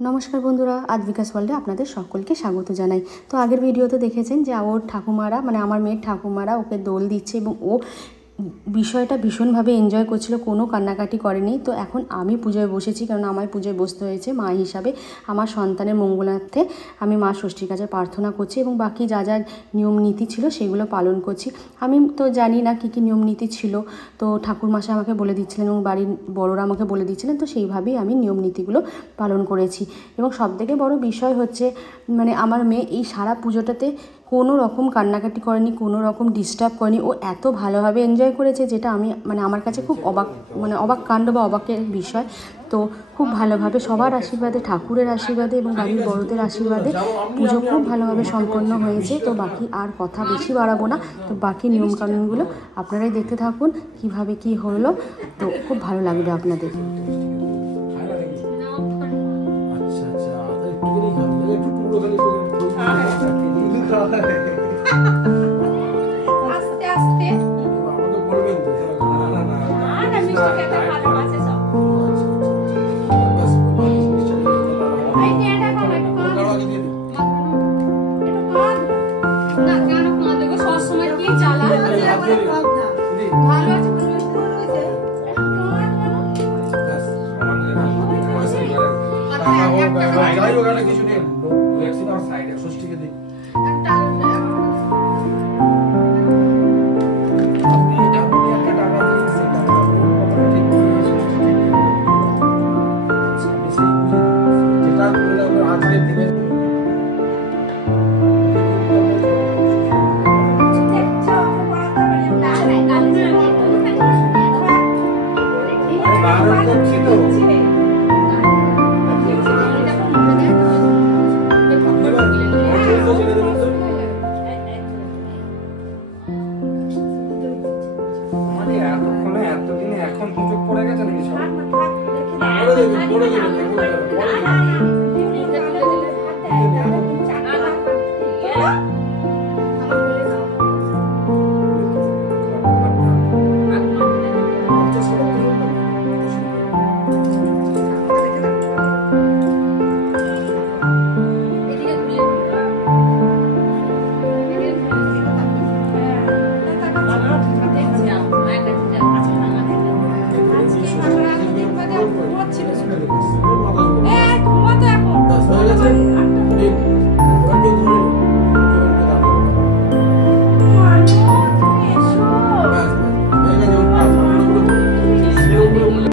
नमस्कार बंधुरा आज विकास वर्ल्डे आपनादेर सकलके स्वागत जानाई। तो आगेर भिडियोते देखेछेन जे ओर ठाकुमारा माने आमार मेयेर ठाकुमारा ओके दोल दिच्छे एबं ओ বিষয়টা ভীষণভাবে এনজয় করছিল, কোনো কান্নাকাটি করেনি। তো এখন আমি পুজোয় বসেছি, কারণ আমায় পুজোয় বসতে হয়েছে মা হিসাবে। আমার সন্তানের মঙ্গলার্থে আমি মা ষষ্ঠীর কাছে প্রার্থনা করছি এবং বাকি যা যা নিয়ম নীতি ছিল সেগুলো পালন করছি। আমি তো জানি না কী কী নিয়ম নীতি ছিল, তো ঠাকুরমশাই আমাকে বলে দিচ্ছিলেন এবং বাড়ির বড়রা আমাকে বলে দিচ্ছিলেন, তো সেইভাবেই আমি নিয়ম নীতিগুলো পালন করেছি। এবং সবথেকে বড় বিষয় হচ্ছে মানে আমার মেয়ে এই সারা পুজোটাতে কোনো রকম কান্নাকাটি করেনি, কোনো রকম ডিস্টার্ব করেনি। ও এত ভালোভাবে এনজয় করেছে যেটা আমি মানে আমার কাছে খুব অবাক কাণ্ড বা অবাকের বিষয়। তো খুব ভালোভাবে সবার আশীর্বাদে, ঠাকুরের আশীর্বাদে এবং বাড়ির বড়দের আশীর্বাদে পুজো খুব ভালোভাবে সম্পন্ন হয়েছে। তো বাকি আর কথা বেশি বাড়াবো না, তো বাকি নিয়মকানুনগুলো আপনারাই দেখতে থাকুন কিভাবে কি হলো। তো খুব ভালো লাগবে আপনাদের। আস্তে আস্তে আমাকে বলবেন তো না না মিষ্টি খেতে ভালোবাসে সব। বাস এই যে এটা খাও, একটু খাও আগে দিয়ে দিই, একটু খাও না কেন খাও দেখো সব সময় কি জ্বালা আছে এখন খাও না ভালো আছে মিষ্টি হয়েছে বাস আমাদের পয়সা দিয়ে যাই হোক না কিছু নেই ভ্যাকসিন আর সাইড ষষ্ঠীকে দিই একটা এখন সুযোগ পড়ে গেছে নাকি সব